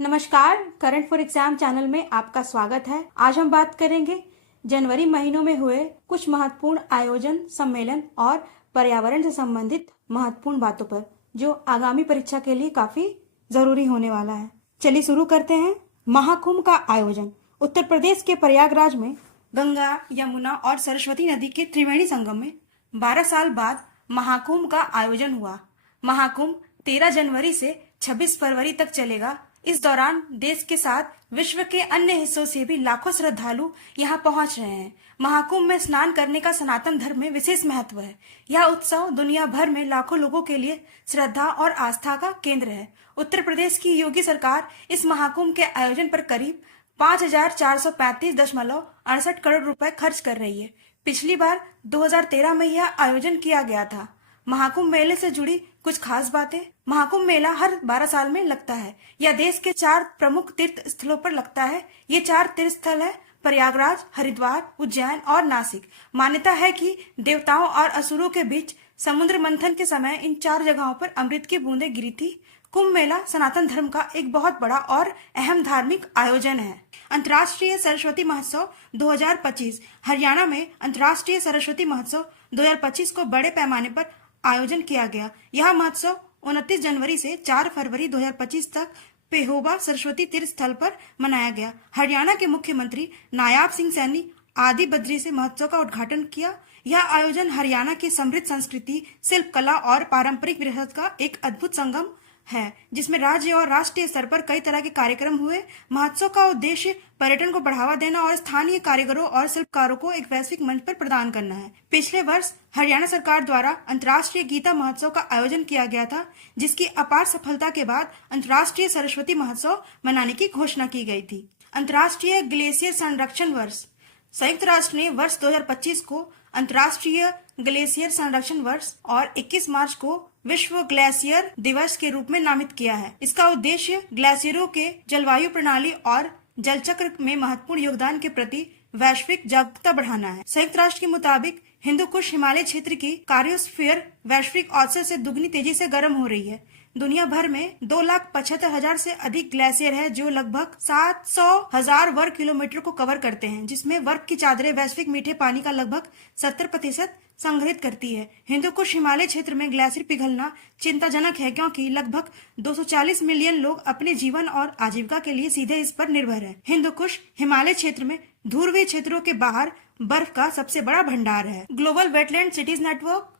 नमस्कार, current for exam channel में आपका स्वागत है। आज हम बात करेंगे जनवरी महीनों में हुए कुछ महत्वपूर्ण आयोजन, सम्मेलन और पर्यावरण से संबंधित महत्वपूर्ण बातों पर, जो आगामी परीक्षा के लिए काफी जरूरी होने वाला है। चलिए शुरू करते हैं। महाकुंभ का आयोजन उत्तर प्रदेश के प्रयागराज में गंगा, यमुना और सरस्वती नदी के त्रिवेणी संगम में 12 साल बाद महाकुंभ का आयोजन हुआ। महाकुंभ 13 जनवरी से 26 फरवरी तक चलेगा। इस दौरान देश के साथ विश्व के अन्य हिस्सों से भी लाखों श्रद्धालु यहाँ पहुँच रहे हैं। महाकुंभ में स्नान करने का सनातन धर्म में विशेष महत्व है। यह उत्सव दुनिया भर में लाखों लोगों के लिए श्रद्धा और आस्था का केंद्र है। उत्तर प्रदेश की योगी सरकार इस महाकुंभ के आयोजन पर करीब 5,435.68 करोड़ रुपए खर्च कर रही है। पिछली बार 2013 में यह आयोजन किया गया था। महाकुंभ मेले से जुड़ी कुछ खास बातें। महाकुंभ मेला हर 12 साल में लगता है। यह देश के 4 प्रमुख तीर्थ स्थलों पर लगता है। ये 4 तीर्थ स्थल है प्रयागराज, हरिद्वार, उज्जैन और नासिक। मान्यता है कि देवताओं और असुरों के बीच समुद्र मंथन के समय इन 4 जगहों पर अमृत की बूंदें गिरी थी। कुंभ मेला सनातन धर्म का एक बहुत बड़ा और अहम धार्मिक आयोजन है। अंतर्राष्ट्रीय सरस्वती महोत्सव 2025। हरियाणा में अंतर्राष्ट्रीय सरस्वती महोत्सव 2025 को बड़े पैमाने पर आयोजन किया गया। यह महोत्सव 29 जनवरी से 4 फरवरी 2025 तक पेहोबा सरस्वती तीर्थ स्थल पर मनाया गया। हरियाणा के मुख्यमंत्री नायाब सिंह सैनी आदि बद्री से महोत्सव का उद्घाटन किया। यह आयोजन हरियाणा की समृद्ध संस्कृति, शिल्प कला और पारंपरिक विरासत का एक अद्भुत संगम है, जिसमें राज्य और राष्ट्रीय स्तर पर कई तरह के कार्यक्रम हुए। महोत्सव का उद्देश्य पर्यटन को बढ़ावा देना और स्थानीय कारीगरों और शिल्पकारों को एक वैश्विक मंच पर प्रदान करना है। पिछले वर्ष हरियाणा सरकार द्वारा अंतर्राष्ट्रीय गीता महोत्सव का आयोजन किया गया था, जिसकी अपार सफलता के बाद अंतर्राष्ट्रीय सरस्वती महोत्सव मनाने की घोषणा की गई थी। अंतर्राष्ट्रीय ग्लेशियर संरक्षण वर्ष। संयुक्त राष्ट्र ने वर्ष 2025 को अंतर्राष्ट्रीय ग्लेशियर संरक्षण वर्ष और 21 मार्च को विश्व ग्लेशियर दिवस के रूप में नामित किया है। इसका उद्देश्य ग्लेशियरों के जलवायु प्रणाली और जलचक्र में महत्वपूर्ण योगदान के प्रति वैश्विक जागरूकता बढ़ाना है। संयुक्त राष्ट्र के मुताबिक हिंदू कुश हिमालय क्षेत्र की कार्योस्फीयर वैश्विक औसत से दुगनी तेजी से गर्म हो रही है। दुनिया भर में 2,75,000 से अधिक ग्लेशियर है, जो लगभग 700,000 वर्ग किलोमीटर को कवर करते हैं, जिसमें बर्फ की चादरें वैश्विक मीठे पानी का लगभग 70% संग्रहित करती है। हिंदू कुश हिमालय क्षेत्र में ग्लेशियर पिघलना चिंताजनक है, क्योंकि लगभग 240 मिलियन लोग अपने जीवन और आजीविका के लिए सीधे इस पर निर्भर हैं। हिंदू कुश हिमालय क्षेत्र में ध्रुवीय क्षेत्रों के बाहर बर्फ का सबसे बड़ा भंडार है। ग्लोबल वेटलैंड सिटीज नेटवर्क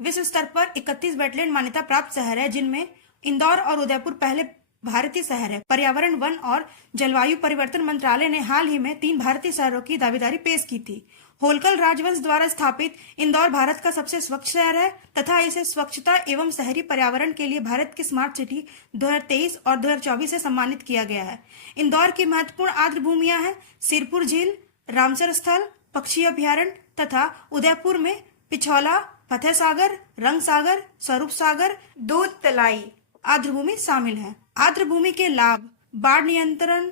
विश्व स्तर पर 31 वेटलैंड मान्यता प्राप्त शहर है, जिनमें इंदौर और उदयपुर पहले भारतीय शहर है। पर्यावरण, वन और जलवायु परिवर्तन मंत्रालय ने हाल ही में 3 भारतीय शहरों की दावेदारी पेश की थी। होलकर राजवंश द्वारा स्थापित इंदौर भारत का सबसे स्वच्छ शहर है तथा इसे स्वच्छता एवं शहरी पर्यावरण के लिए भारत की स्मार्ट सिटी 2023 और 2024 से सम्मानित किया गया है। इंदौर की महत्वपूर्ण आर्द्र भूमियां हैं सिरपुर झील, रामसर स्थल, पक्षी अभ्यारण्य तथा उदयपुर में पिछौला, फतेह सागर, रंग सागर, स्वरूप सागर, दूध तलाई आर्द्र भूमि शामिल है। आर्द्र भूमि के लाभ: बाढ़ नियंत्रण,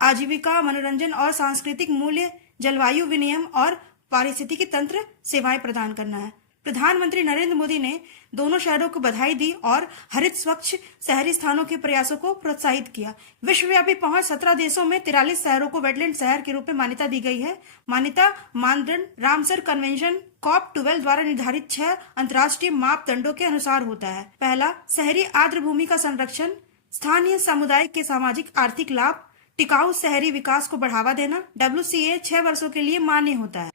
आजीविका, मनोरंजन और सांस्कृतिक मूल्य, जलवायु विनियमन और पारिस्थितिकी तंत्र सेवाएं प्रदान करना है। प्रधानमंत्री नरेंद्र मोदी ने दोनों शहरों को बधाई दी और हरित स्वच्छ शहरी स्थानों के प्रयासों को प्रोत्साहित किया। विश्वव्यापी पहुंच 17 देशों में 43 शहरों को वेटलैंड शहर के रूप में मान्यता दी गई है। मान्यता मानदंड रामसर कन्वेंशन COP12 द्वारा निर्धारित 6 अंतर्राष्ट्रीय मापदंडों के अनुसार होता है। पहला, शहरी आर्द्र भूमि का संरक्षण, स्थानीय समुदाय के सामाजिक आर्थिक लाभ, टिकाऊ शहरी विकास को बढ़ावा देना। WCA 6 वर्षों के लिए मान्य होता है।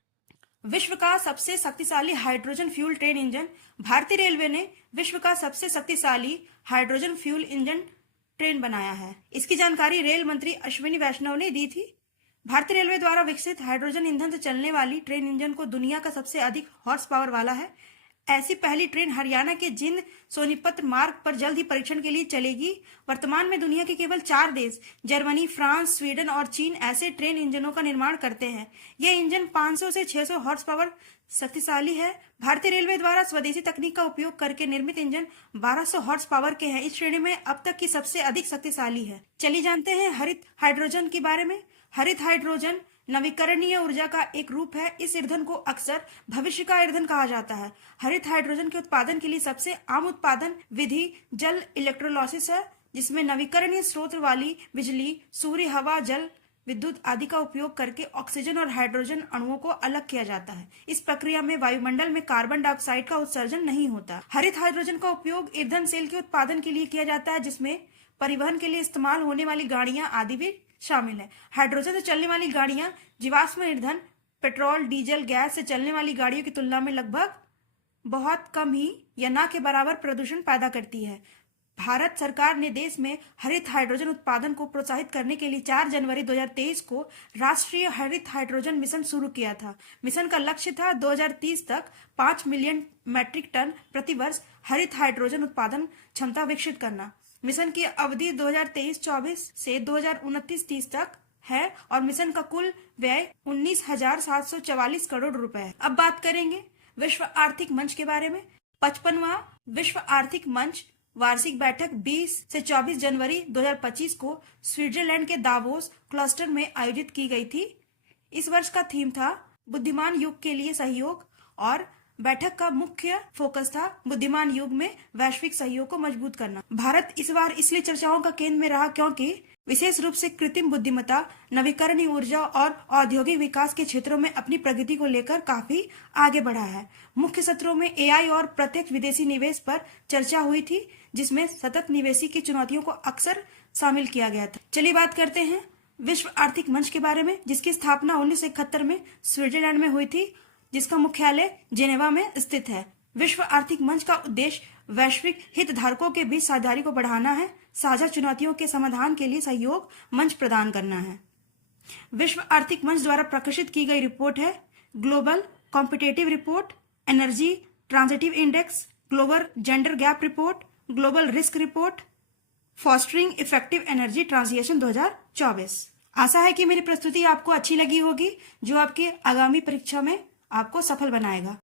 विश्व का सबसे शक्तिशाली हाइड्रोजन फ्यूल ट्रेन इंजन। भारतीय रेलवे ने विश्व का सबसे शक्तिशाली हाइड्रोजन फ्यूल इंजन ट्रेन बनाया है। इसकी जानकारी रेल मंत्री अश्विनी वैष्णव ने दी थी। भारतीय रेलवे द्वारा विकसित हाइड्रोजन ईंधन से चलने वाली ट्रेन इंजन को दुनिया का सबसे अधिक हॉर्स पावर वाला है। ऐसी पहली ट्रेन हरियाणा के जिंद सोनीपत मार्ग पर जल्द ही परीक्षण के लिए चलेगी। वर्तमान में दुनिया के केवल 4 देश जर्मनी, फ्रांस, स्वीडन और चीन ऐसे ट्रेन इंजनों का निर्माण करते हैं। ये इंजन 500 से 600 हॉर्स पावर शक्तिशाली है। भारतीय रेलवे द्वारा स्वदेशी तकनीक का उपयोग करके निर्मित इंजन 1200 हॉर्स पावर के हैं। इस श्रेणी में अब तक की सबसे अधिक शक्तिशाली है। चलिए जानते हैं हरित हाइड्रोजन के बारे में। हरित हाइड्रोजन नवीकरणीय ऊर्जा का एक रूप है। इस ईंधन को अक्सर भविष्य का ईंधन कहा जाता है। हरित हाइड्रोजन के उत्पादन के लिए सबसे आम उत्पादन विधि जल इलेक्ट्रोलाइसिस है। जिसमें नवीकरणीय स्रोत वाली बिजली, सूर्य, हवा, जल विद्युत आदि का उपयोग करके ऑक्सीजन और हाइड्रोजन अणुओं को अलग किया जाता है। इस प्रक्रिया में वायुमंडल में कार्बन डाइऑक्साइड का उत्सर्जन नहीं होता। हरित हाइड्रोजन का उपयोग ईंधन सेल के उत्पादन के लिए किया जाता है, जिसमें परिवहन के लिए इस्तेमाल होने वाली गाड़ियां आदि भी शामिल है। हाइड्रोजन से चलने वाली गाड़ियां जीवाश्म ईंधन, पेट्रोल, डीजल, गैस से चलने वाली गाड़ियों की तुलना में लगभग बहुत कम ही या ना के बराबर प्रदूषण पैदा करती है। भारत सरकार ने देश में हरित हाइड्रोजन उत्पादन को प्रोत्साहित करने के लिए 4 जनवरी 2023 को राष्ट्रीय हरित हाइड्रोजन मिशन शुरू किया था। मिशन का लक्ष्य था 2030 तक 5 मिलियन मैट्रिक टन प्रति वर्ष हरित हाइड्रोजन उत्पादन क्षमता विकसित करना। मिशन की अवधि 2023-24 से 2029-30 तक है और मिशन का कुल व्यय 19,744 करोड़ रुपए है। अब बात करेंगे विश्व आर्थिक मंच के बारे में। 55वां विश्व आर्थिक मंच वार्षिक बैठक 20 से 24 जनवरी 2025 को स्विट्जरलैंड के दावोस क्लस्टर में आयोजित की गई थी। इस वर्ष का थीम था बुद्धिमान युग के लिए सहयोग और बैठक का मुख्य फोकस था बुद्धिमान युग में वैश्विक सहयोग को मजबूत करना। भारत इस बार इसलिए चर्चाओं का केंद्र में रहा क्योंकि विशेष रूप से कृत्रिम बुद्धिमत्ता, नवीकरणीय ऊर्जा और औद्योगिक विकास के क्षेत्रों में अपनी प्रगति को लेकर काफी आगे बढ़ा है। मुख्य सत्रों में एआई और प्रत्यक्ष विदेशी निवेश पर चर्चा हुई थी, जिसमें सतत निवेशी की चुनौतियों को अक्सर शामिल किया गया था। चलिए बात करते हैं विश्व आर्थिक मंच के बारे में, जिसकी स्थापना 1971 में स्विट्जरलैंड में हुई थी, जिसका मुख्यालय जेनेवा में स्थित है। विश्व आर्थिक मंच का उद्देश्य वैश्विक हितधारकों के बीच साझेदारी को बढ़ाना है, साझा चुनौतियों के समाधान के लिए सहयोग मंच प्रदान करना है। विश्व आर्थिक मंच द्वारा प्रकाशित की गई रिपोर्ट है global competitive report, energy transitive index, global gender gap report, global risk report, fostering effective energy transition 2024। आशा है कि मेरी प्रस्तुति आपको अच्छी लगी होगी, जो आपके आगामी परीक्षा में आपको सफल बनाएगा।